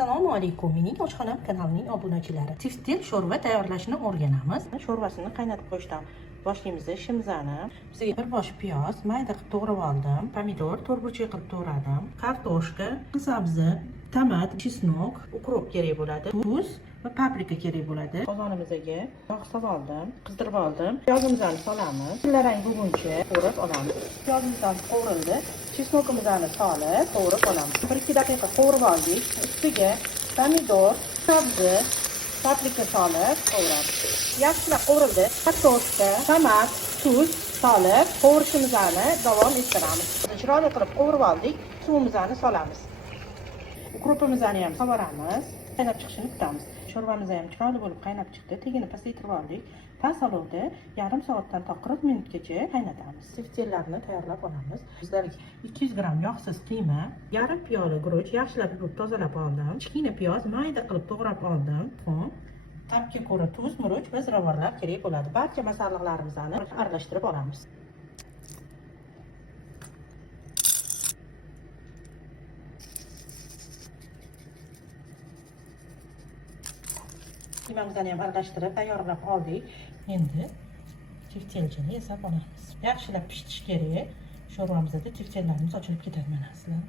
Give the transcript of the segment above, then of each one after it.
Assalomu alaykum. Mening oshxonam kanalining obunachilari. Tiftil sho'rva tayyorlashni o'rganamiz. Sho'rvasini qaynatib qo'yishdan boshlaymiz. Shimzani, bizga bir bosh piyoz mayda qilib to'g'rab oldim. Pomidor to'rtburchak qilib to'g'radim. Kartoshka, sabzi, tomat, chesnok, ukrop kerak bo'ladi. Tuz va paprika kerak bo'ladi. Qozonimizga yog' solib oldim, qizdirib oldim. Piyozimizni solamiz. Tillarang bo'lguncha qo'rib olamiz. Piyozimiz qovurildi. Chesnokimizni solib qovurib olamiz. 1-2 daqiqa qovurib oldik. Ustiga pomidor, sabzi, paprika solib qovuramiz. Yaxshilab qovurildi. Kartoshka, tomat, tuz solib qovurishimizni davom ettiramiz. Chiroyli qilib qovurib oldik. Suvimizni solamiz. Ukropimizni ham sovoramiz. Qaynab chiqishini kutamiz. Sho'rvamiz ham chiroyli bo'lib qaynab chiqdi. Tegini pasaytirib oldik. Past olovda yarim soatdan to 40 minutgacha qaynatamiz. Tiftillarni tayyorlab olamiz. Bizlarga 200 gram yog'siz qiyma, yarim piyola guruch yaxshilab yuvib tozalab oldim. Kichkina piyoz mayda qilib to'g'rab oldim. Ta'bga ko'ra tuz, murch va ziravorlar kerak bo'ladi. Barcha masalliqlarimizni aralashtirib olamiz. Qiymamizni ham aralashtirib tayyorlab oldik. Endi tiftilchini yasab olamiz. Yaxshilab pishirish kerak. Sho'rvamizda tiftillarimiz ochilib ketadi mana sizlar.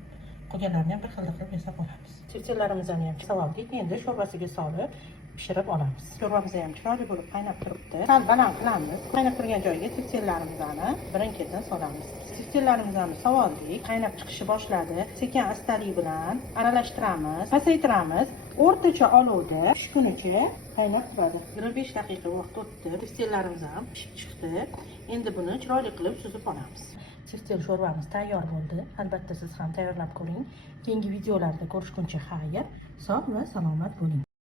Qolganlarini ham bir xil qilib yasab olamiz. Tiftillarimizni ham yasab oldik. Endi sho'rvasiga solib pishirib olamiz. Sho'rvamiz ham chiroyli bo'lib qaynab turibdi. Sal baland qilamiz. Qaynab turgan joyiga tiftillarimizni birin-ketin solamiz. Tiftillarimizni sovoldik. Qaynab chiqishni boshladi. Sekin astalik bilan aralashtiramiz, pasaytiramiz. O'rtacha olovda pishgunicha qaynab turadi. 25 daqiqa vaqt o'tdi. Tiftillarimiz ham pishib chiqdi. Endi buni chiroyli qilib suzib olamiz. Tiftil sho'rvamiz tayyor bo'ldi. Albatta siz ham tayyorlab ko'ring. Keyingi videolarda ko'rishguncha xayr, sog' va salomat bo'ling.